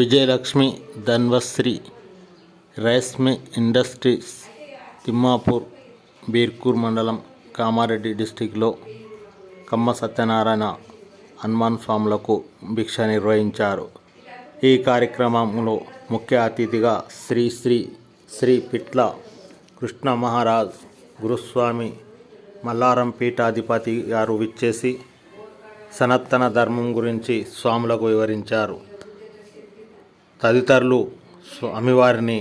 Vijayalakshmi ధన్వశ్రీ rice industries Thimmapur Birkur మండలం కామారెడ్డి డిస్టిక్లో కమ్మ సత్యనారాయణ హనుమాన్ స్వాములకు భిక్ష నిర్వహించారు. ఈ కార్యక్రమంలో ముఖ్య అతిథిగా శ్రీ శ్రీ శ్రీ పిట్ల కృష్ణ మహారాజ్ గురుస్వామి మల్లారం పీఠాధిపతి గారు విచ్చేసి సనాతన ధర్మం గురించి స్వాములకు వివరించారు. తదితరులు స్వామివారిని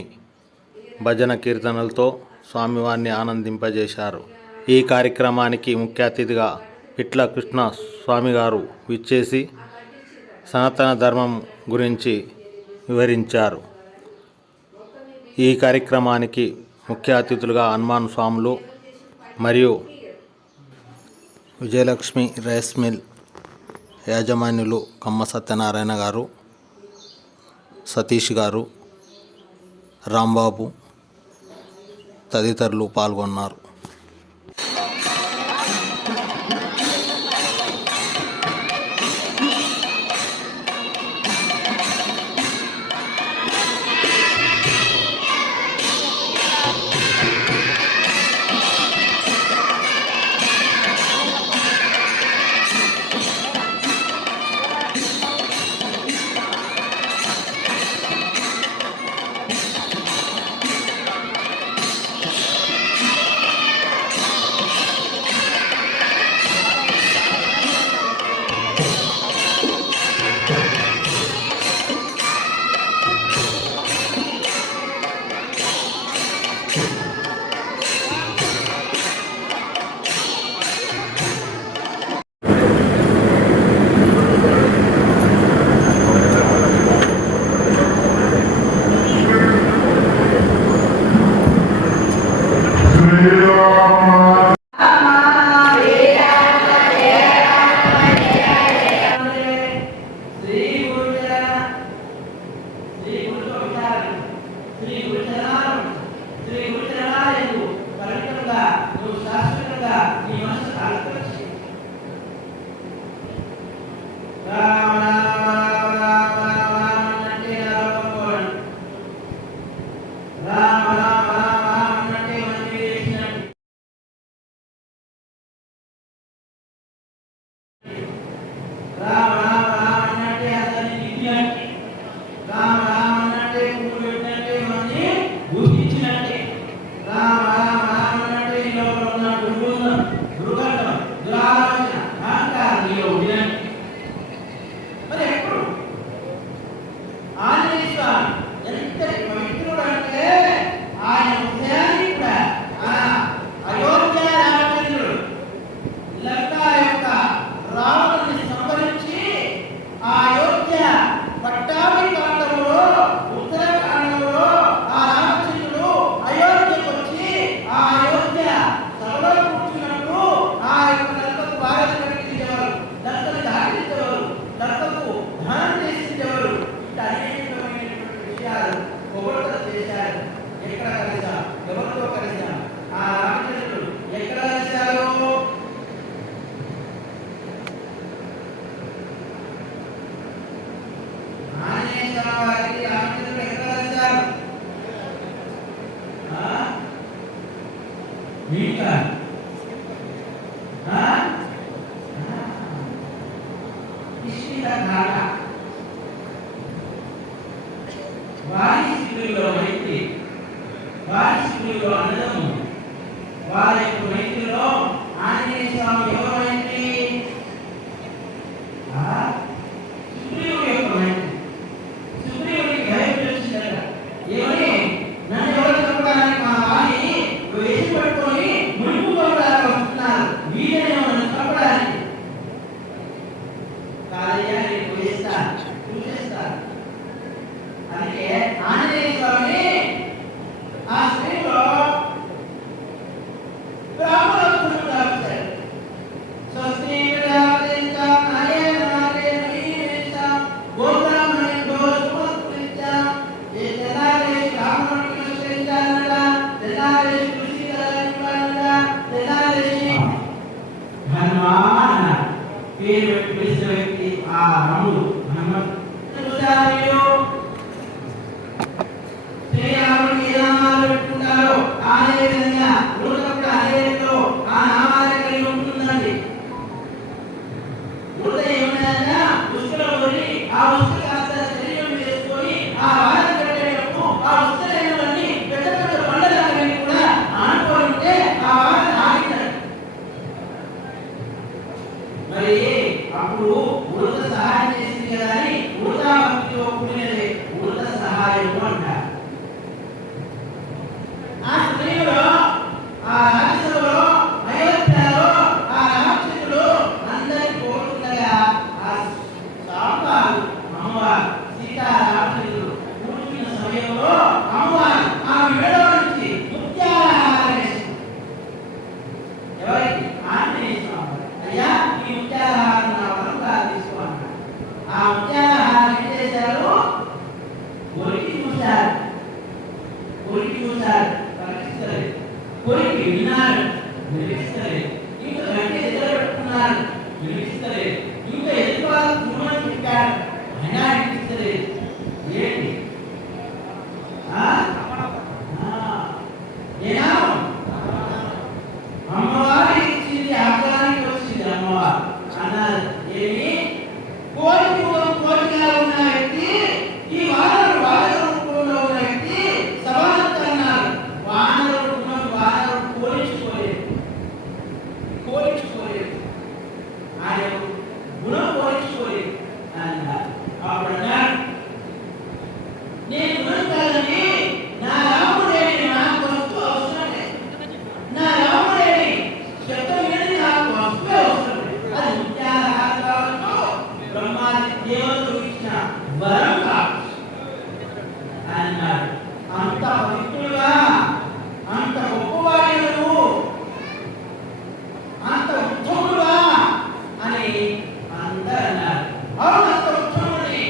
భజన కీర్తనలతో స్వామివారిని ఆనందింపజేశారు. ఈ కార్యక్రమానికి ముఖ్య అతిథిగా పిట్ల కృష్ణ స్వామి గారు విచ్చేసి సనాతన ధర్మం గురించి వివరించారు. ఈ కార్యక్రమానికి ముఖ్య అతిథులుగా హనుమాన్ స్వాములు మరియు విజయలక్ష్మి రైస్ మిల్ యాజమాన్యులు కమ్మ సత్యనారాయణ గారు, సతీష్ గారు, రాంబాబు తదితరులు పాల్గొన్నారు. విధంగా ఉడత కూడా అదే రీతిలో ఆ నామాన్ని కలిగి ఉంటుందండి. ఉడత ఏమైనా ఉసుకలో పోయి ఆ ఉసుక కాస్త శరీరం చేసుకొని ఆ వారం కట్టేటప్పుడు ఆ ఉసుకలైనవన్నీ పెద్ద పెద్ద బండలన్నీ కూడా ఆనుకొని ఉంటే ఆ వారం ఆగినాడు. మరి అప్పుడు ఉడత సహాయం చేసింది కదా అని ఉడత భక్తితో కూడినది ఉడత సహాయము అంటారు. ఆ సమయంలో ఆ రాజ్యసభలో అయోధ్యలో ఆ రాక్షసులు అందరి కోరుతుండగా ఆ సాంబారు అమ్మవారు సీతారాములు కూర్చున్న సమయంలో అమ్మవారు ఆ మెడలో నుంచి ముత్యాల హారం వేసింది. ఎవరికి? ఆంజనేయ స్వామి. అయ్యా ఈ ముత్యాల హారం నా వరంగా తీసుకోండి. ఆ ముత్యాల హారం ఏం చేశారు? కొరికి చూశారు. కొరికి విన్నారు, వినిపిస్తలేదు. ఇంకా గంట ఎదురు పెట్టుకున్నారు, వినిపిస్తలేదు. ఇంకా ఎదురువాళ్ళు చూడమని చెప్పారు, అయినా వినిపిస్తలేదు. ఏంటి? అమ్మవారు ఇచ్చింది, ఆగ్రహానికి వచ్చింది అమ్మవారు అన్నారు. ఏమి? కోరికగా ఉన్న వ్యక్తి ఈ వానరు రూపంలో ఉన్న వ్యక్తి సభానంత అన్నారు. వానరు పోలించుకోలేదు, ఆయన గుణం పోలించుకోలేదు అన్నారు. అప్పుడు అన్నారు, నేను గుణం కాదని నా రాముడేని నాకు వస్తూ అవసరం లేదు. నా రాముడేని శబ్దం విని నాకు వస్తూ అవసరం లేదు. అది ముత్యాల హారం కావచ్చు, బ్రహ్మాది దేవతలు ఇచ్చిన వరం కావచ్చు అన్నారు. అంత పవిత్రులుగా, అంత గొప్పవాడు, అంత ఉత్తముడుగా అని అందరూ అన్నారు. అవును, అంత ఉత్తముడి.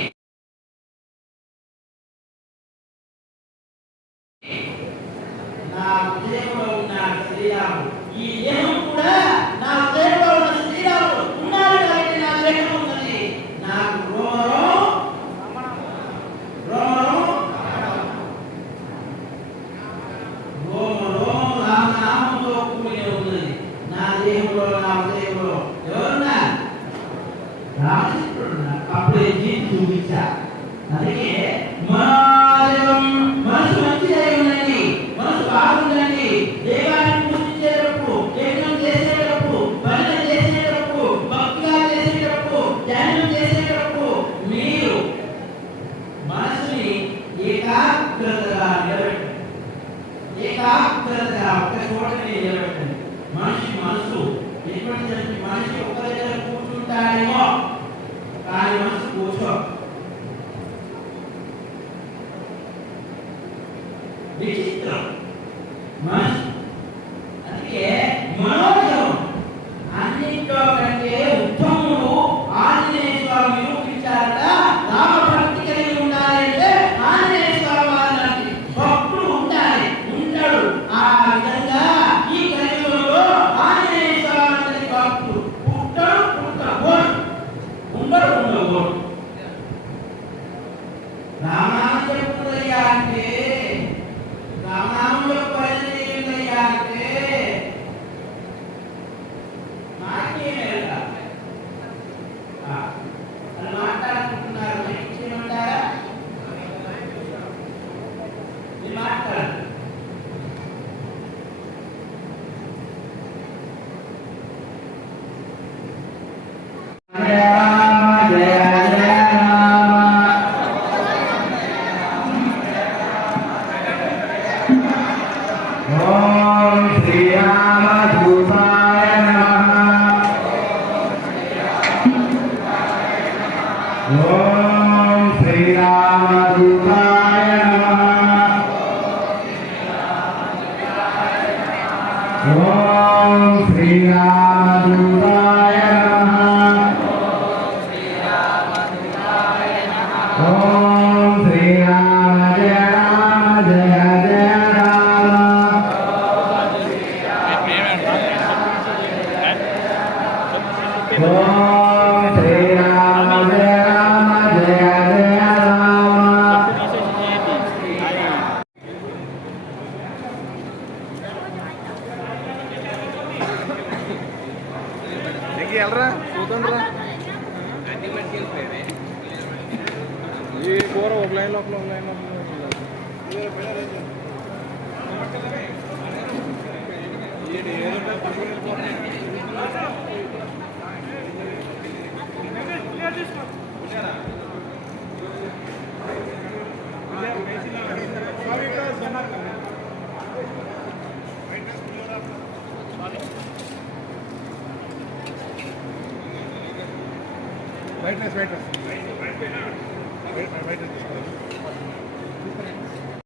నా హృదయంలో ఉన్నాడు శ్రీరాముడు. ఈ దేహం కూడా నా హృదయంలో ఉన్న శ్రీరాముడు ఉన్నాడు కాబట్టి నా దేహం ఉన్నది. నాకు రామనామంతో కూడి ఉన్నది. నా దేహంలో, నా హృదయంలో ఎవరున్నారు? రామచంద్రుడు ఉన్నారు. అప్పుడే జీవి చూపించా. అందుకే మనసు మంచిదై ఉండండి, మనసు బాగుండండి. దేవాన్ని పూజించేటప్పుడు, యజ్ఞం చేసేటప్పుడు, భజన చేసేటప్పుడు, భక్తిగా చేసేటప్పుడు, ధ్యానం చేసేటప్పుడు మీరు మనసుని ఏకాగ్రతగా నిలబెట్టండి. ఏకాగ్రతగా ఒక చోటనే నిలబెట్టండి. మనసు ఎటువంటి మనిషి ఒక దగ్గర కూర్చుంటాడేమో కానీ మనసు కూర్చో. విచిత్రం మనసు. అందుకే మనోజం అన్నింటిలో కంటే ఉత్తముడు ఆంజనేయ స్వామి నిరూపించారట. రామభక్తి కలిగి ఉండాలంటే ఆంజనేయ స్వామి వారి భక్తుడు ఉండాలి, ఉంటాడు. ఆ విధంగా ఈ కలియుగంలో ఆంజనేయ స్వామి భక్తుడు ఉండడు. రామనామం చెప్పుకుందయ్యా అంటే, రామనామంలో పరిచయందయ్యా అంటే నాకేమేలా అని మాట్లాడుకుంటున్నారు. ఏమంటారా? ఇది మాట్లాడు. వెళ్ళరా చూద్దాంరా ఈ కూర ఒక లైన్ లోపల ఒక లైన్ లోపల వైట్నెస్